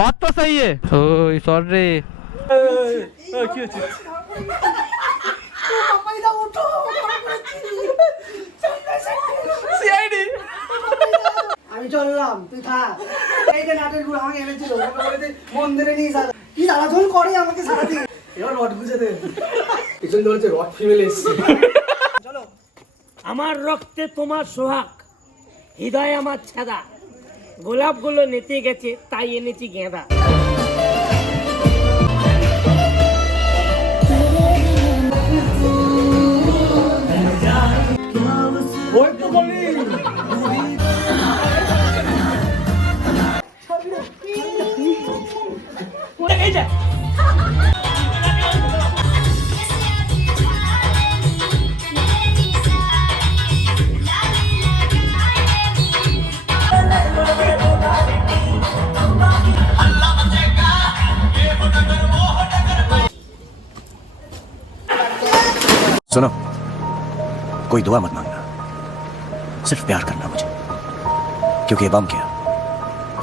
बात तो सही है ओए सॉरी কি হচ্ছে সিআইডি আমি চললাম তুই থাক এই যে নাটের গুলো আমাকে এনেছিল ওকে বলেছে মন্দিরে নিয়ে যা কি জ্বালাতন করে আমাকে সারাদিন এবার রড গুজে দে পিছন ধরেছে রড ফিমেল এসছে চলো আমার রক্তে তোমার সোহাগ হৃদয় আমার ছাদা গোলাপগুলো নেতে গেছে তাই এনেছি গেঁদা ওই তো বলি सुनो कोई दुआ मत मांगना सिर्फ प्यार करना मुझे क्योंकि ये बम क्या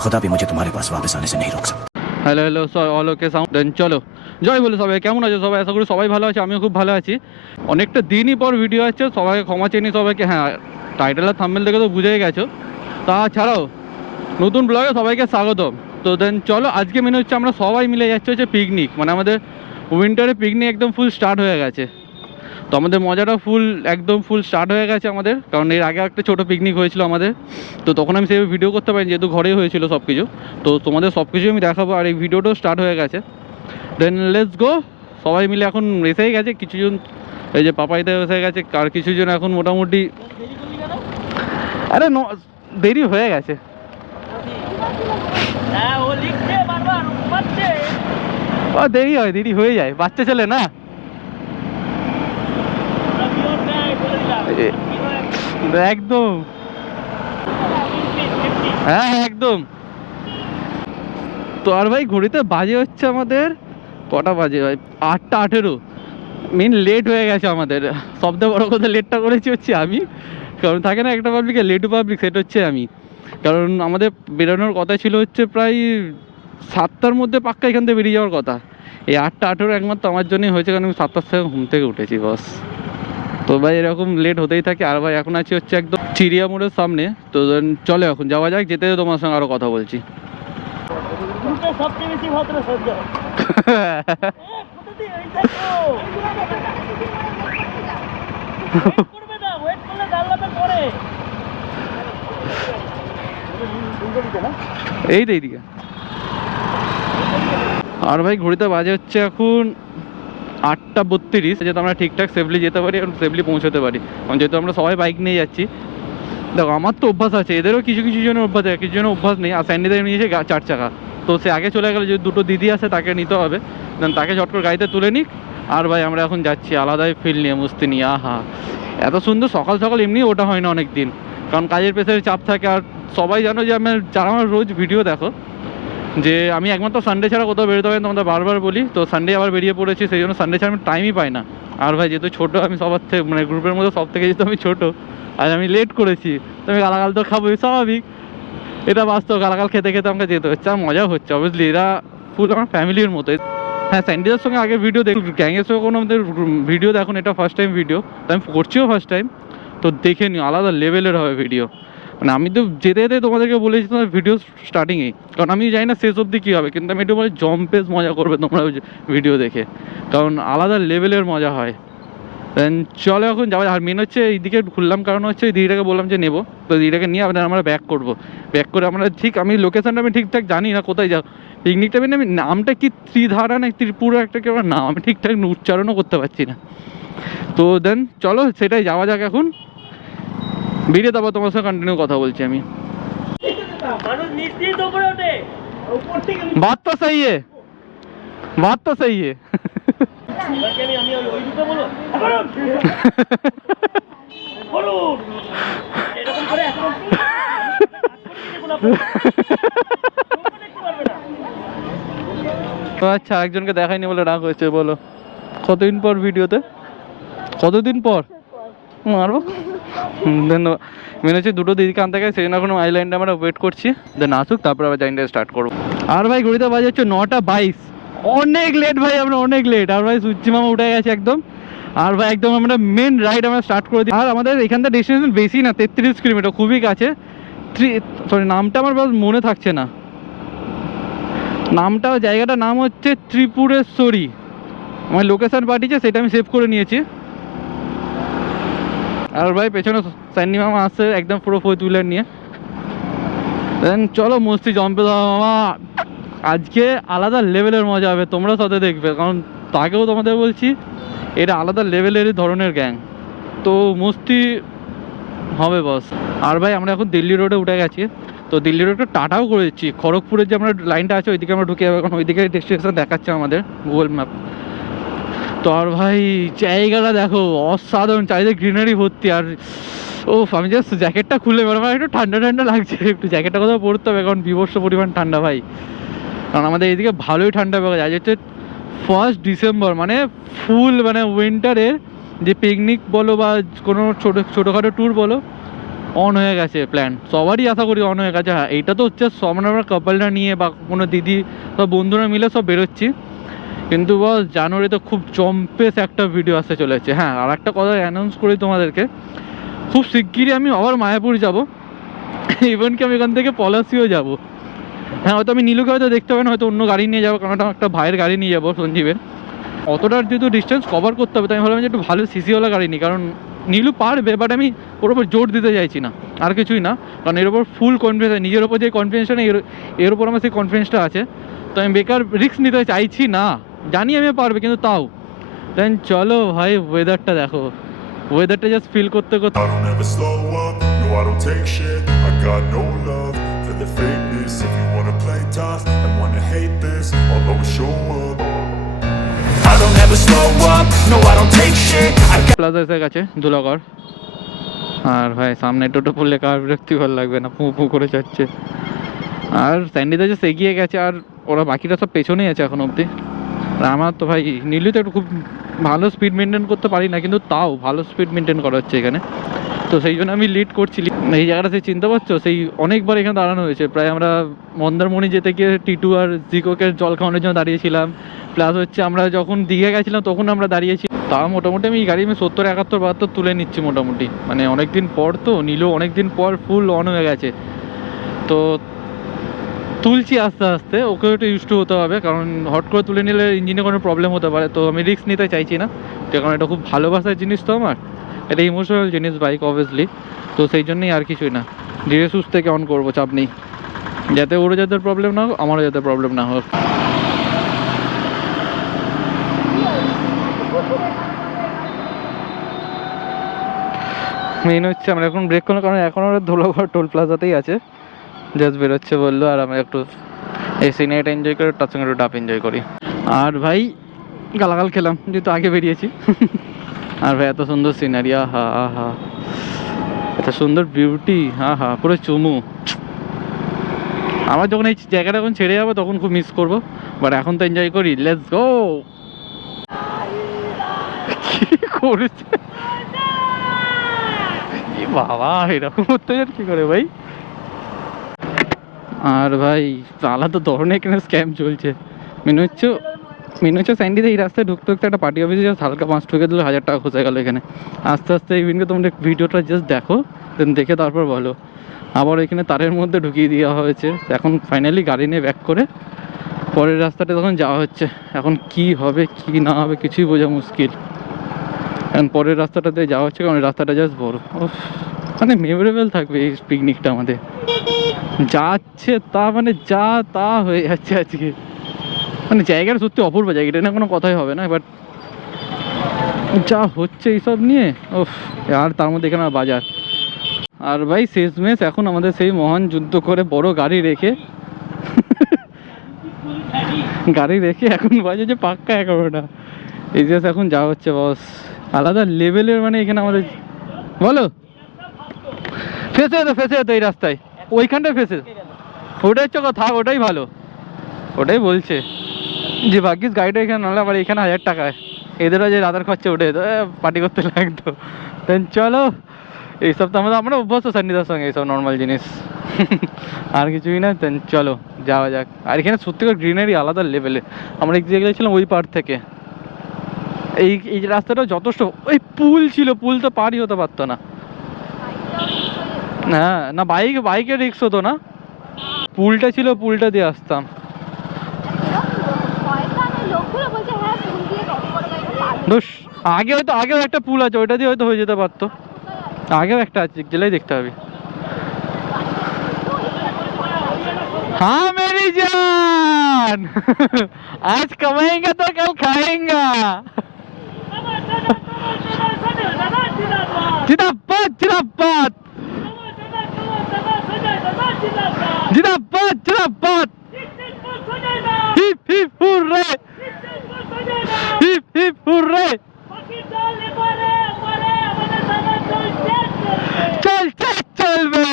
खुदा भी मुझे तुम्हारे पास वापस आने से नहीं रोक सकता hello hello all okay sound then চলো জয় বলে সবাই কেমন আছো সবাই আশা করি সবাই ভালো আছে আমিও খুব ভালো আছি অনেকটা দিনই পর ভিডিও আছে সবাইকে ক্ষমা চেয়ে নিই সবাইকে হ্যাঁ টাইটেল আর থাম্বনেল দেখে তো বুঝেই গেছো তাছাড়াও নতুন ব্লগে সবাইকে স্বাগতম তো দেন চলো আজকে মেনু হচ্ছে আমরা সবাই মিলে যাচ্ছি হচ্ছে পিকনিক মানে আমাদের উইন্টারে পিকনিক একদম ফুল স্টার্ট হয়ে গেছে তো আমাদের মজাটা একদম ফুল স্টার্ট হয়ে গেছে আমাদের কারণ এর আগে একটা ছোটো পিকনিক হয়েছিল আমাদের তো তখন আমি সেভাবে ভিডিও করতে পারিনি যেহেতু ঘরেই হয়েছিল সব কিছু তো তোমাদের সব কিছু আমি দেখাবো আর এই ভিডিওটাও স্টার্ট হয়ে গেছে দেন লেটস গো সবাই মিলে এখন এসেই গেছে কিছুজন এই যে পাপাইতে এসে গেছে আর কিছুজন এখন মোটামুটি আরে দেরি হয়ে গেছে দেরি হয়ে যায় বাচ্চা ছেলে না একদম হ্যাঁ একদম তো আর ভাই ঘড়িতে বাজে হচ্ছে আমাদের কটা বাজে ভাই 8:18 মেন লেট হয়ে গেছে আমাদের সবথেকে বড় কথা লেটটা করেছি হচ্ছে আমি কারণ থাকে না একটা পাবলিকে লেট টু পাবলিক সেটা হচ্ছে আমি কারণ আমাদের বেরোনোর কথা ছিল হচ্ছে প্রায় 7টার মধ্যে পাক্কা এখান থেকে বেরিয়ে যাওয়ার কথা এই 8:18 একমাত্র আমার জন্যই হয়েছে কারণ আমি 7টার সময় ঘুম থেকে উঠেছি বস তো ভাই এরকম লেট হতেই থাকে আর ভাই এখন আছি হচ্ছে একদম চিড়িয়া মোড়ের সামনে তো চলো এখন যাওয়া যাক যেতে তোমার সঙ্গে আরো কথা বলছি সবচেয়ে বেশি ভদ্র সহ্য এই তো এইদিকে আর ভাই ঘড়িতে বাজে হচ্ছে এখন 8:32 যাতে আমরা ঠিকঠাক সেফলি যেতে পারি এবং সেফলি পৌঁছতে পারি কারণ যেহেতু আমরা সবাই বাইক নিয়ে যাচ্ছি দেখো আমার তো অভ্যাস আছে এদেরও কিছু কিছু জনের অভ্যাস আছে কিছু জনের অভ্যাস নেই আর স্যান্ডিদের নিয়েছে 4 চাকা তো সে আগে চলে গেলে যদি দুটো দিদি আসে তাকে নিতে হবে দেন তাকে ঝট করে গাড়িতে তুলে নিক আর ভাই আমরা এখন যাচ্ছি আলাদাই ফিল নিয়ে মুস্তি নিয়ে আহা এত সুন্দর সকাল সকাল এমনি ওটা হয় না অনেক দিন কারণ কাজের প্রেসারে চাপ থাকে আর সবাই জানো যে যারা আমার রোজ ভিডিও দেখো যে আমি একমাত্র সানডে ছাড়া কোথাও বেরোতে পারি তোমাদের বারবার বলি তো সানডে আবার বেরিয়ে পড়েছি সেই জন্য সানডে ছাড়া আমি টাইমই পাই না আর ভাই যেহেতু ছোটো আমি সবার থেকে মানে গ্রুপের মধ্যে সব থেকে যেহেতু আমি ছোটো আর আমি লেট করেছি তো আমি গালাগাল তো খাবোই স্বাভাবিক এটা বাস্তব গালাগাল খেতে খেতে আমাকে যেতে হচ্ছে আর মজা হচ্ছে অবভিয়াসলি এরা ফুল আমার ফ্যামিলির মতো হ্যাঁ স্যান্ডিদের সঙ্গে আগে ভিডিও দেখুন গ্যাংয়ের সঙ্গে কোনো আমাদের ভিডিও দেখুন এটা ফার্স্ট টাইম ভিডিও তো আমি করছিও ফার্স্ট টাইম তো দেখে নিও আলাদা লেভেলের হবে ভিডিও মানে আমি তো যেতে যেতে তোমাদেরকে বলেছি তোমার ভিডিও স্টার্টিংয়েই কারণ আমি জানি না শেষ অবধি কী হবে কিন্তু আমি একটু বলে জম্পেস মজা করবে তোমরা ভিডিও দেখে কারণ আলাদা লেভেলের মজা হয় দেন চলো এখন যাওয়া আর মেন হচ্ছে এইদিকে খুললাম কারণ হচ্ছে ওই দিদিটাকে বললাম যে নেবো তো দিদিটাকে নিয়ে আমরা ব্যাক করবো ব্যাক করে আমরা ঠিক আমি লোকেশানটা আমি ঠিকঠাক জানি না কোথায় যাও পিকনিকটা আমি নামটা কি ত্রিধারা না ত্রিপুরা একটা কি আমার নাম আমি ঠিকঠাক উচ্চারণও করতে পারছি না তো দেন চলো সেটাই যাওয়া যাক এখন বেরিয়ে তারপর তোমার সঙ্গে কন্টিনিউ কথা বলছি আমি बात तो सही है बात तो सही है তো আচ্ছা একজনকে দেখাইনি বলে রাগ হয়েছে বলো কতদিন পর ভিডিওতে কতদিন পর মারবো ধন্যবাদ। মেন হচ্ছে দুটো দিদিকে আনতে গেছে, সেই জন্য এখন আইল্যান্ডে আমরা ওয়েট করছি, দেন আসুক তারপর আবার জার্নিটা স্টার্ট করবো। আর ভাই ঘড়িতে বাজে হচ্ছে 9:22, অনেক লেট ভাই, আমরা অনেক লেট। আর ভাই সূর্যি মামা উঠে গেছে একদম। আর ভাই একদম আমরা মেন রাইড আমরা স্টার্ট করে দিই। আর আমাদের এখান থেকে ডেস্টিনেশন বেশি না, 33 কিলোমিটার, খুবই কাছে। নামটা আমার মনে থাকছে না, নামটা জায়গাটার নাম হচ্ছে ত্রিপুরেশ্বরী। আমার লোকেশন পাঠিয়েছে, সেটা আমি সেভ করে নিয়েছি। আর ভাই পেছনে স্যান্ডি মামা আসছে একদম পুরো 4 হুইলার নিয়ে। দেন চলো মস্তি জম্পে দাও মামা, আজকে আলাদা লেভেলের মজা হবে, তোমরা সাথে দেখবে, কারণ তাকেও তোমাদের বলছি এটা আলাদা লেভেলের ধরনের গ্যাং, তো মস্তি হবে বস। আর ভাই আমরা এখন দিল্লি রোডে উঠে গেছি, তো দিল্লি রোডটা টাটাও করে দিচ্ছি। খড়গপুরের যে আমরা লাইনটা আছে ওইদিকে আমরা ঢুকে যাবো, এখন ওইদিকে ডেস্টিনেশন দেখাচ্ছে আমাদের গুগল ম্যাপ। তো আর ভাই জায়গাটা দেখো অসাধারণ, চারিদিকে গ্রিনারি ভর্তি। আর ও আমি জাস্ট জ্যাকেটটা খুলে আমার একটু ঠান্ডা ঠান্ডা লাগছে, একটু জ্যাকেটটা কোথাও পরতে হবে, কারণ বিভৎস পরিমাণ ঠান্ডা ভাই। কারণ আমাদের এইদিকে ভালোই ঠান্ডা পাওয়া যায়, আজ হচ্ছে 1 ডিসেম্বর, মানে ফুল মানে উইন্টারের যে পিকনিক বলো বা কোনো ছোটোখাটো ট্যুর বলো অন হয়ে গেছে প্ল্যান, সবারই আশা করি অন হয়ে গেছে। হ্যাঁ এইটা তো হচ্ছে সব আমরা কাপলরা নিয়ে বা কোনো দিদি বা বন্ধুরা মিলে সব বেরোচ্ছি, কিন্তু বস জানুয়ারি তো খুব জম্পেস একটা ভিডিও আসতে চলেছে। হ্যাঁ আর একটা কথা অ্যানাউন্স করি তোমাদেরকে, খুব শিগগিরই আমি আবার মায়াপুর যাব, ইভেন কি আমি এখান থেকে পলাশিও যাব। হ্যাঁ হয়তো আমি নীলুকে হয়তো দেখতে হবে না, হয়তো অন্য গাড়ি নিয়ে যাবো, কারণ একটা ভাইয়ের গাড়ি নিয়ে যাবো সঞ্জীবের। অতটার যেহেতু ডিস্টেন্স কভার করতে হবে, তাই আমি ভাবলাম যে একটু ভালো সিসিওয়ালা গাড়ি নিই, কারণ নীলু পারবে, বাট আমি ওর ওপর জোর দিতে চাইছি না, আর কিছুই না। কারণ এর ওপর ফুল কনফিডেন্স, নিজের ওপর যে কনফিডেন্সটা নেই এর ওপর আমার সেই কনফিডেন্সটা আছে, তো আমি বেকার রিস্ক নিতে চাইছি না, জানি আমি পারবে কিন্তু তাও। দেন চলো ভাই ওয়েদারটা দেখো, ওয়েদারটা জাস্ট ফিল করতে করতে। I don't ever slow up, no I don't take shit. I got no love for the fakeness. If you wanna play tough and wanna hate this, I'll always show up. I don't ever slow up, no I don't take shit. Plaza এসে গেছে ধুলাগড়। আর ভাই সামনে টোটো পড়লে কার বিরক্তিকর লাগবে না, পু করে যাচ্ছে। আর স্যান্ডিতে যে এগিয়ে গেছে, আর ওরা বাকিটা সব পেছনেই আছে এখন অবধি। আর আমার তো ভাই নীলু তো একটু খুব ভালো স্পিড মেনটেন করতে পারি না, কিন্তু তাও ভালো স্পিড মেনটেন করা হচ্ছে এখানে, তো সেই জন্য আমি লিড করছি। এই জায়গাটা সেই চিনতে পারছো, সেই অনেকবার এখানে দাঁড়ানো হয়েছে, প্রায় আমরা মন্দারমণি যেতে গিয়ে টিটু আর জিকোকে জল খাওয়ানোর জন্য দাঁড়িয়েছিলাম, প্লাস হচ্ছে আমরা যখন দীঘা গেছিলাম তখন আমরা দাঁড়িয়েছি। তা মোটামুটি আমি এই গাড়ি আমি 70, 71, 72 তুলে নিচ্ছি মোটামুটি, মানে অনেকদিন পর তো নীলু অনেকদিন পর ফুল অন হয়ে গেছে, তো তুলছি আস্তে আস্তে, ওকেও একটু ইউজ টু হতে হবে, কারণ হট করে তুলে নিলে ইঞ্জিনে কোনো প্রবলেম হতে পারে, তো আমি রিস্ক নিতে চাইছি না, কারণ এটা খুব ভালোবাসার জিনিস তো আমার, এটা ইমোশনাল জিনিস বাইক অবভিয়াসলি, তো সেই জন্যই আর কিছুই না, ধীরে সুস্থ থেকে অন করবো, চাপ নেই, যাতে ওরও যাতে প্রবলেম না হোক, আমারও যাতে প্রবলেম না হোক। মেন হচ্ছে আমরা এখন ব্রেক করলাম, কারণ এখন ওরা ধুলাগড় টোল প্লাজাতেই আছে, জাস্ট বেরোচ্ছে বললো, আর আমরা একটু এই সিনেমাটা এনজয় করি, তার সঙ্গে একটু ডাব এনজয় করি। আর ভাই গালাগাল খেলাম যেহেতু আগে বেরিয়েছি। আর ভাই এত সুন্দর সিনারি, আহা আহা, এত সুন্দর বিউটি, হা হা, পুরো চুমু। আমার যখন এই জায়গাটা যখন ছেড়ে যাবো তখন খুব মিস করবো, বাট এখন তো এনজয় করি, লেটস গো। কি করেছে বাবা, এরকম করতে যান কি করে ভাই। আর ভাই আলাদা ধরনের এখানে স্ক্যাম চলছে, মনে হচ্ছে স্যান্ডিতে এই রাস্তায় ঢুকতে ঢুকতে একটা পার্টি অফিসে জাস্ট হালকা 5 ঠুকে দিলে 1000 টাকা খসে গেল এখানে। আস্তে আস্তে ইভিনকে তোমরা ভিডিওটা জাস্ট দেখো, দেন দেখে তারপর বলো। আবার এখানে তারের মধ্যে ঢুকিয়ে দেওয়া হয়েছে, এখন ফাইনালি গাড়ি নিয়ে ব্যাক করে পরের রাস্তাটা তখন যাওয়া হচ্ছে। এখন কি হবে কি না হবে কিছুই বোঝা মুশকিল, কারণ পরের রাস্তাটাতে যাওয়া হচ্ছে, কারণ রাস্তাটা জাস্ট বড়, মানে মেমোরেবল থাকবে এই পিকনিকটা আমাদের। যাচ্ছে তা মানে যা তা হয়ে যাচ্ছে আজকে, মানে জায়গাটা সত্যি অপূর্ব জায়গা, এটা না কোনো কথাই হবে না, বাট যা হচ্ছে এইসব নিয়ে ওফ। আর তার মধ্যে এখানে বাজার। আর ভাই শেষমেশ এখন আমাদের সেই মহান যুদ্ধ করে বড় গাড়ি রেখে এখন বাজে যে পাক্কা 11টা, এই যে এখন যাওয়া হচ্ছে বস, আলাদা লেভেলের, মানে এখানে আমাদের বলো ফেসে যেত এই রাস্তায়, ওইখানটায় ফেসে, ওটাই হচ্ছে কথা, ওটাই ভালো, ওটাই বলছে যে ভাগ্যিস গাড়িটা এখানে নাহলে আবার এখানে 1000 টাকায় এদেরও যে রাতের খরচা উঠে যেত, পার্টি করতে লাগতো। দেন চলো এইসব তো আমরা অভ্যস্ত সান্নিদার সঙ্গে, এইসব নর্মাল জিনিস। আর কিছুই না, দেন চলো যাওয়া যাক। আর এখানে সত্যিকার গ্রিনারি আলাদা লেভেলে। আমরা এক জায়গায় গেছিলাম ওই পার থেকে, এই যে রাস্তাটা যথেষ্ট, ওই পুল ছিল, পুল তো পারই হতে পারতো না। হ্যাঁ না, বাইকে রিক্স হতো না, পুলটা ছিল, পুলটা দিয়ে আসতাম। দোষ আগেও একটা পুল আছে, ওইটা দিয়ে হয়তো হয়ে যেতে পারতো। আগেও একটা আছে, গেলেই দেখতে হবে। हाँ मेरी जान, आज कमाएंगे तो कल खाएंगे। जिंदाबाद जिंदाबाद जिंदाबाद जिंदाबाद, hip hip hurray, hip hip hurray. चलते चलবে,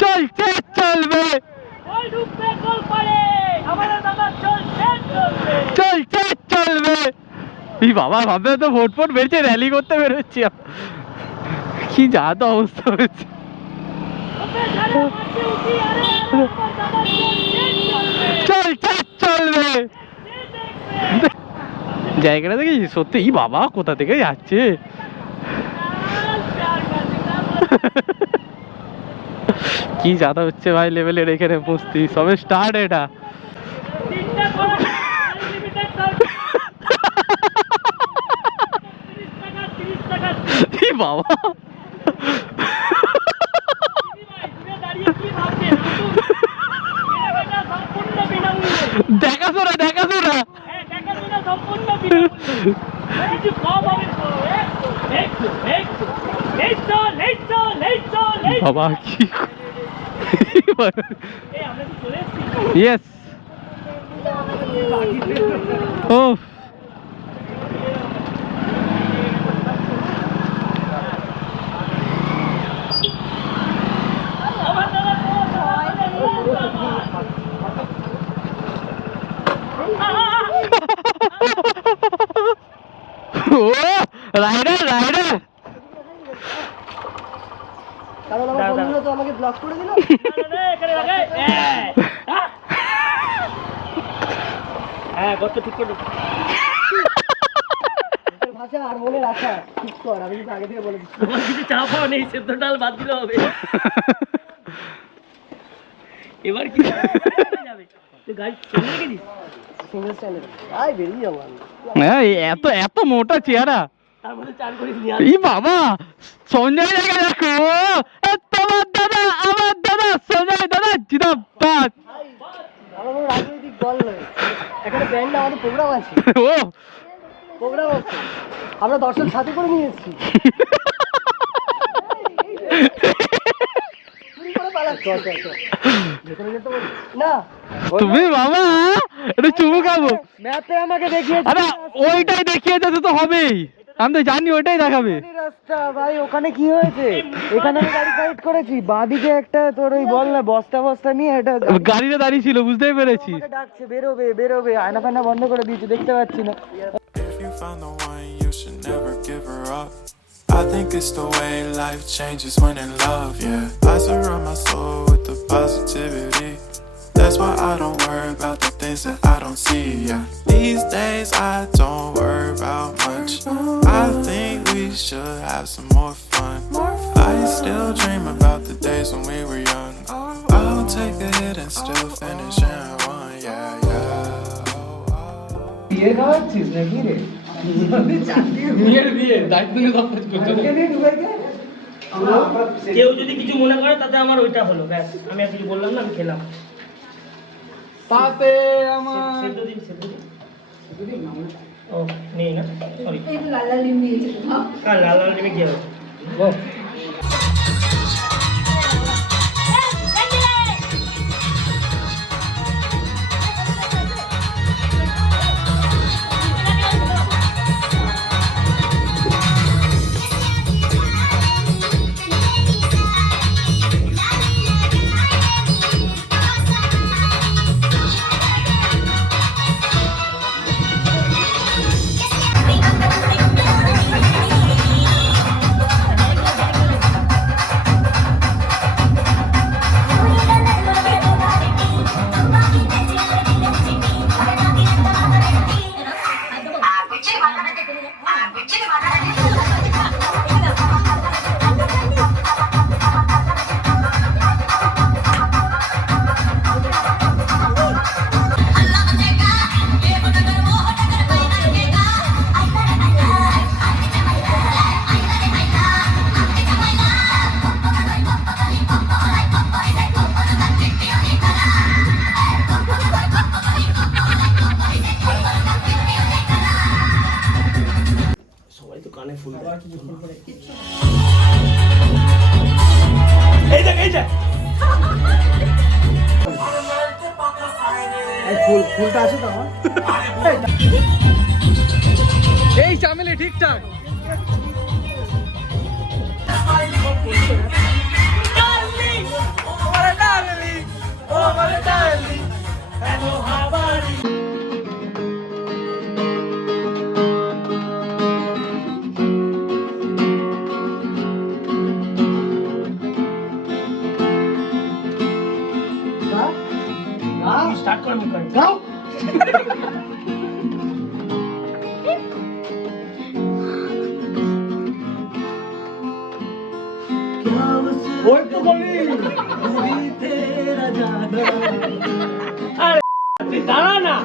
চলছে চলবে, চলছে চলবে। এই বাবা, ভাববে তো ভোট বেরোচ্ছে, র্যালি করতে বেরোচ্ছি। কি যাতা অবস্থা হয়েছে। চলছে চলবে, জায়গাটা দেখেছি সত্যি। এই বাবা, কোথা থেকে যাচ্ছে। কি যাতা হচ্ছে ভাই লেভেলের এখানে বসতি, সবে স্টার্ট এটা। এই বাবা, দেখাশোনা দেখাশোনা। বাবা কি, ইয়েস ও রাইডার রাইডার। কারণ আমার বন্ধুরা তো আমাকে ব্লক করে দিল। হ্যাঁ, গর্ত ঠিক করে ভাষা আর মনে রাখা ঠিক কর, আমি কিন্তু আগে থেকে বলে দিচ্ছি। তোমার কিছু চা পাও নেই, সেদ্ধ ডাল বাদ দিলে হবে। এবার কি যাবে? তুই গাড়ি চলে গেছিস সিঙ্গেল স্ট্যান্ডার্ড, আই বেরিয়ে যাবো আমি। হ্যাঁ, এত এত মোটা চেহারা। তার মধ্যে চান করে নিয়ে এই বাবা, সঞ্জয় জায়গা দেখো, তোমার দাদা আমার দাদা সঞ্জয় দাদা জিন্দাবাদ। আমার কোনো রাজনৈতিক দল নয়, এখানে ব্যান্ড আমাদের প্রোগ্রাম আছে, ও প্রোগ্রাম আছে, আমরা দর্শক সাথে করে নিয়ে এসেছি। চুরি করে পালাচ্ছি। ভেতরে যেতে বলি না, তুমি বাবা এটা চুমু খাবো। ম্যাপে আমাকে দেখিয়েছে আরে ওইটাই দেখিয়ে যেতে তো হবেই, আমি তো জানি ওইটাই দেখাবে। রাস্তা ভাই, ওখানে কি হয়েছে? এখানে আমি গাড়ি সাইড করেছি, বাঁদিকে একটা তোর ওই বল না বস্তা বস্তা নিয়ে এটা গাড়িটা দাঁড়িয়ে ছিল, বুঝতেই পেরেছি। আমাকে ডাকছে, বেরোবে বেরোবে, আয়না ফায়না বন্ধ করে দিয়েছে, দেখতে পাচ্ছি না। If you found the one, you should never give her up. I think it's the way life changes when in love, yeah. I surround my soul with the positivity. That's why I don't worry about the things that I don't see, yeah. These days I don't worry about much. I think we should have some more fun. I still dream about the days when we were young. I'll take a hit and still finish in one, yeah, yeah. বিয়ে খাওয়াচ্ছিস নাকি রে? কেউ যদি কিছু মনে করে তাতে আমার ওইটা হলো, ব্যাস। আমি আর কিছু বললাম না, আমি খেলাম। তাতে আমার সেদ্ধ দিন, সেদ্ধ দিন। ও নেই না, সরি। এই তো লাল লাল ডিম দিয়েছে তো। হ্যাঁ, লাল লাল ডিমে কি হবে? Yes, ফুলটা আছে তো আমার এই চামেলি ঠিকঠাক। স্টার্ট করে মুখ গাও ওই তো বলি দাঁড়া না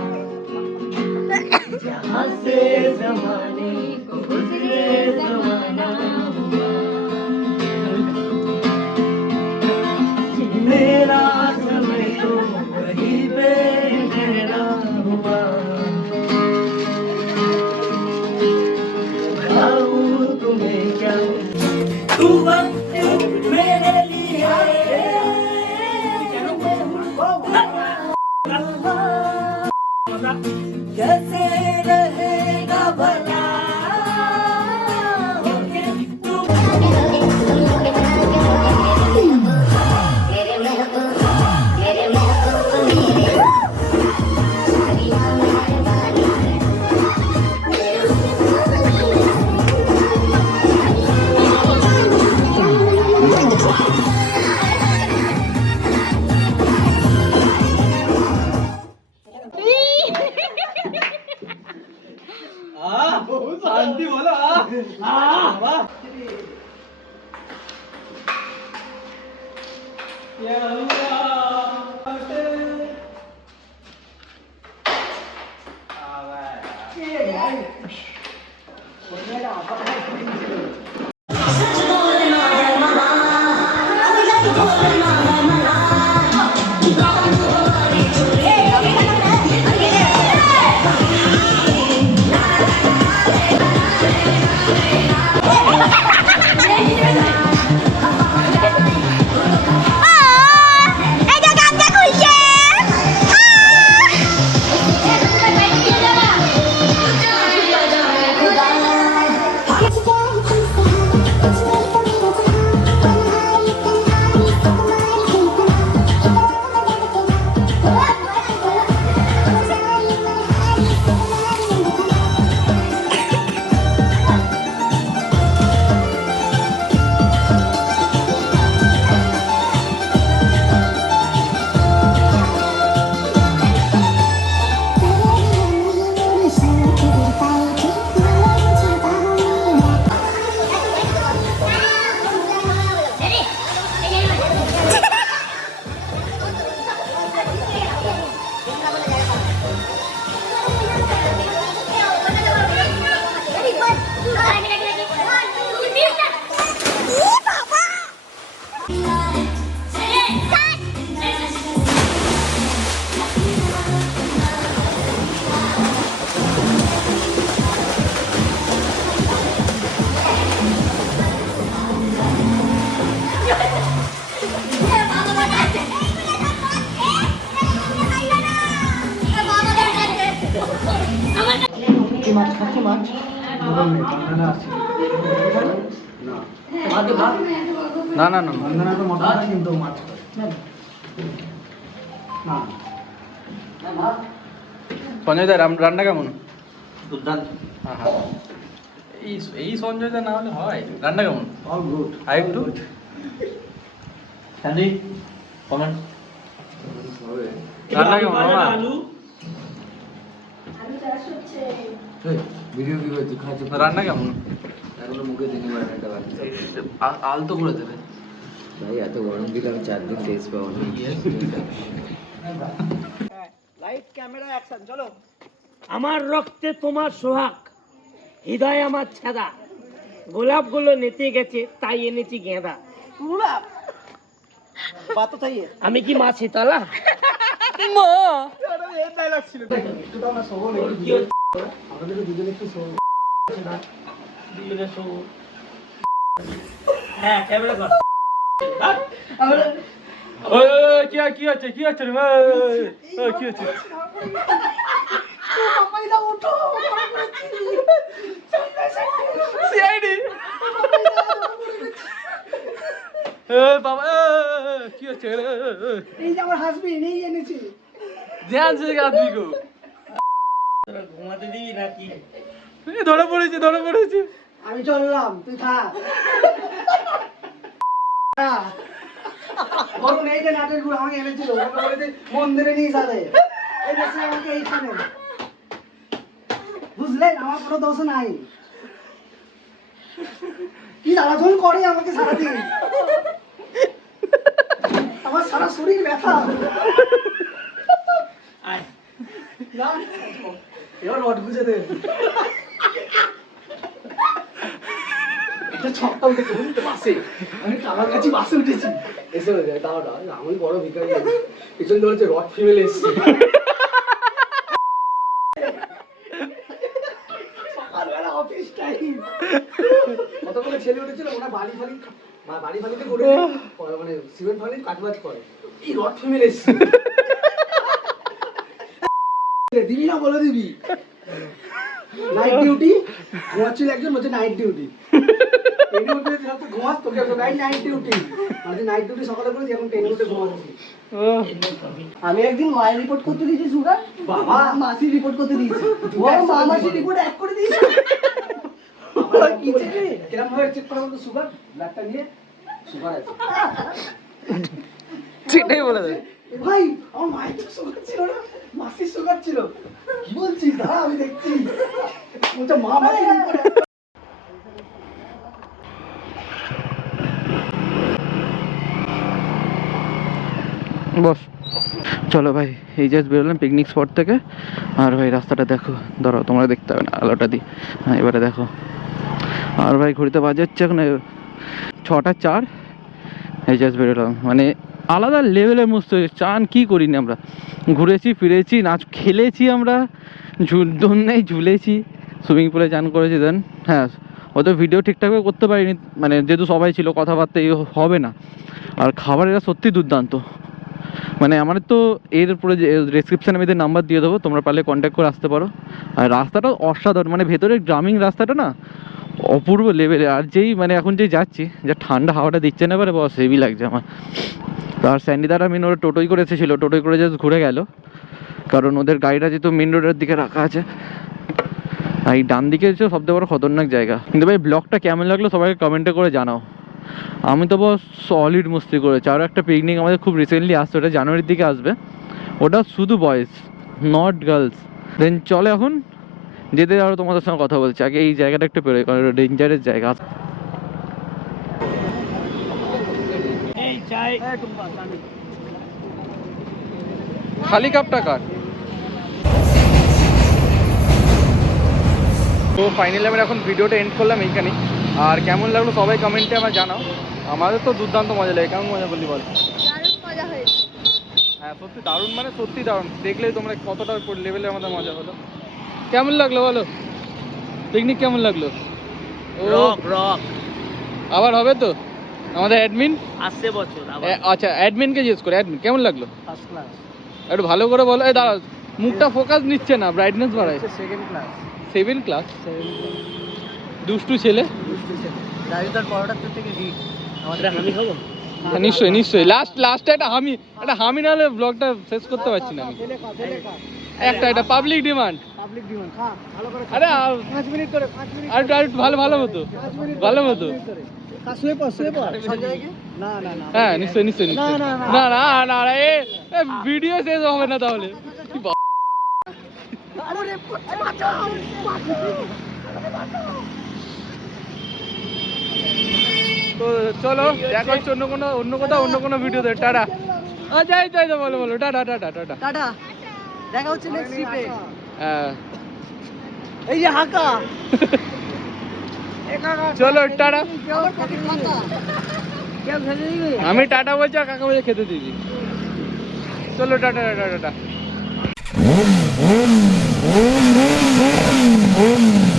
মাছ খাচ্ছে মাছ আছে না না না বন্ধনা তো মোটা আছে কিন্তু মাছ খায় না সঞ্জয় দা রান্না কেমন? দুর্দান্ত। আহা। এই সঞ্জয় দা না হলে হয়? রান্না কেমন? অল গুড আর একটু স্যান্ডি কমেন্ট। রান্না কেমন মামা? ভিডিও কি হচ্ছে খাচ্ছে রান্না কেমন? এখনো মুখে দিনই মানে একটা বাচ্চা আলতো করে দেবে। ভাই এত গরম দিলে আমি 4 দিন টেস্ট পাবো না। লাইট ক্যামেরা অ্যাকশন চলো আমার রক্তে তোমার সোহাগ, হৃদয় আমার ছেদা, গোলাপগুলো নেতে গেছে তাই এনেছি গেঁদা। पूरा बात तो सही है আমি কি মা শীতলা? ये डायलॉग ছিল একটু তো আমরা সবল একটু আমাদের দুজনে একটু সবল দুজনে শো। হ্যাঁ ক্যামেরা কর। কি হচ্ছে কি হচ্ছে রে কি হচ্ছে পাপাইদা ওঠো সিআইডি বাবা কি হচ্ছে এই যে আমার হাসবেন্ড এই এনেছি ধ্যান সে আদমি গো ঘুমাতে দিবি নাকি? ধরে পড়েছে ধরে পড়েছে আমি চললাম তুই থাক বরং এই যে নাটের গুলো আমাকে এনেছিল ওকে বলেছে মন্দিরে নিয়ে যাবে এনেছে আমাকে এইখানে বুঝলেন আমার কোনো দোষ নাই কি জ্বালাতন করে আমাকে সারাদিন আমার সারা শরীর ব্যথা না এবার রড গুঁজে দে একটা ছক্কা উঠেছে বুঝতে পারছি আমি কামার কাছে বাসে উঠেছি এসে হয়ে যায় তাও আমি বড় ভিখারি পিছন ধরেছে রড ফিমেল এসছে সকালবেলা অফিস টাইম কতগুলো ছেলে উঠেছিল ওরা বাড়ি ফালিতে করে মানে সিমেন্ট ফালি কাটবাজ করে এই রড ফিমেল এসছে দিবি না বলে দিবি নাইট ডিউটি ঘুমাচ্ছিল একজন বলছে নাইট ডিউটি ঘুমাস তোকে নাইট ডিউটি মানে নাইট ডিউটি সকালে করেছি এখন 10 মিনিটে ঘুমাচ্ছি আমি একদিন মায়ের রিপোর্ট করতে দিয়েছি সুগার বাবা মাসি রিপোর্ট করতে দিয়েছি মাসি রিপোর্ট এক করে দিয়েছি কিরম ভাবে চেক করা বলতো সুগার ব্লাডটা নিয়ে সুগার আছে সেটাই বলে দেয় ভাই আমার মায়ের তো সুগার ছিল না মাসির সুগার ছিল কি বলছিস দাঁড়া আমি দেখছি বলছে মা মাসি রিপোর্ট বস চলো ভাই এই জাস্ট বেরোলাম পিকনিক স্পট থেকে আর ভাই রাস্তাটা দেখো ধরো তোমরা দেখতে হবে না আলোটা দিই হ্যাঁ এবারে দেখো আর ভাই ঘড়িতে বাজে হচ্ছে এখন 6:04 এই জাস্ট বেরোলাম মানে আলাদা লেভেলের মস্ত চান কি করিনি আমরা ঘুরেছি ফিরেছি নাচ খেলেছি আমরা নেই ঝুলেছি সুইমিং পুলে চান করেছি দেন হ্যাঁ হয়তো ভিডিও ঠিকঠাকভাবে করতে পারিনি মানে যেহেতু সবাই ছিল কথাবার্তা হবে না আর খাবার এরা সত্যি দুর্দান্ত মানে আমার তো এর উপরে ডেসক্রিপশানে আমি এদের নাম্বার দিয়ে দেবো তোমরা পারলে কন্ট্যাক্ট করে আসতে পারো আর রাস্তাটা অসাধারণ মানে ভেতরের গ্রামীণ রাস্তাটা না অপূর্ব লেভেলে আর যেই মানে এখন যেই যাচ্ছি যা ঠান্ডা হাওয়াটা দিচ্ছে না এবারে বস হেভি লাগছে আমার তো আর স্যান্ডিদারা মেন ওরা টোটোই করে এসেছিলো টোটোই করে জাস্ট ঘুরে গেল কারণ ওদের গাড়িটা যেহেতু মেন রোডের দিকে রাখা আছে আর এই ডান দিকে হচ্ছে সবথেকে বড় খতরনাক জায়গা কিন্তু ভাই ব্লগটা কেমন লাগলো সবাইকে কমেন্টে করে জানাও আমি তো বস সলিড মস্তি করেছি আরও একটা পিকনিক আমাদের খুব রিসেন্টলি আসছে ওটা জানুয়ারির দিকে আসবে ওটা শুধু বয়েজ নট গার্লস দেন চলে এখন যেতে আরও তোমাদের সঙ্গে কথা বলছি আগে এই জায়গাটা একটু পেরোয় কারণ ডেঞ্জারাস জায়গা এই চাই খালি কাপটা কার তো ফাইনালি আমরা এখন ভিডিওটা এন্ড করলাম এইখানেই আর কেমন লাগলো সবাই কমেন্টে আমার জানাও আমাদের তো দুর্দান্ত মজা লাগে কেমন মজা বললি বল দারুণ মজা হয়েছে হ্যাঁ সত্যি দারুণ মানে সত্যি দারুণ দেখলেই তোমরা কতটা লেভেলে আমাদের মজা হলো কেমন লাগলো বলো পিকনিক কেমন লাগলো রক রক আবার হবে তো আমাদের অ্যাডমিন আসছে বছর আবার আচ্ছা অ্যাডমিনকে জিজ্ঞেস করে অ্যাডমিন কেমন লাগলো ফার্স্ট ক্লাস একটু ভালো করে বলো এই দাঁড়া মুখটা ফোকাস নিচ্ছে না ব্রাইটনেস বাড়ায় সেকেন্ড ক্লাস 7 ক্লাস দুষ্টু ছেলে রাজুদার পরোটা থেকে হিট আমাদের আমি খাবো হ্যাঁ, নিশ্চয়ই নিশ্চয়ই লাস্টে একটা হামি না হলে ব্লগটা শেষ করতে পারছি না আমি একটা পাবলিক ডিমান্ড পাবলিক ডিমান্ড খা ভালো করে আরে 5 মিনিট করে 5 মিনিট আর একটু ভালো মতো ভালো মতো শুয়ে পড় না না না হ্যাঁ নিশ্চয়ই নিশ্চয়ই না, না, না না না না এ ভিডিও শেষ হবে না তাহলে কি তো চলো দেখা হচ্ছে অন্য কোনো ভিডিওতে টাটা যাই তো বলো টাটা টাটা দেখা হচ্ছে নেক্সট ট্রিপে হ্যাঁ এই যে হাকা চলো টাটা কেউ ভেজে দিবি আমি টাটা বলছি আর কাকা বলছে খেতে দিবি চলো টাটা টাটা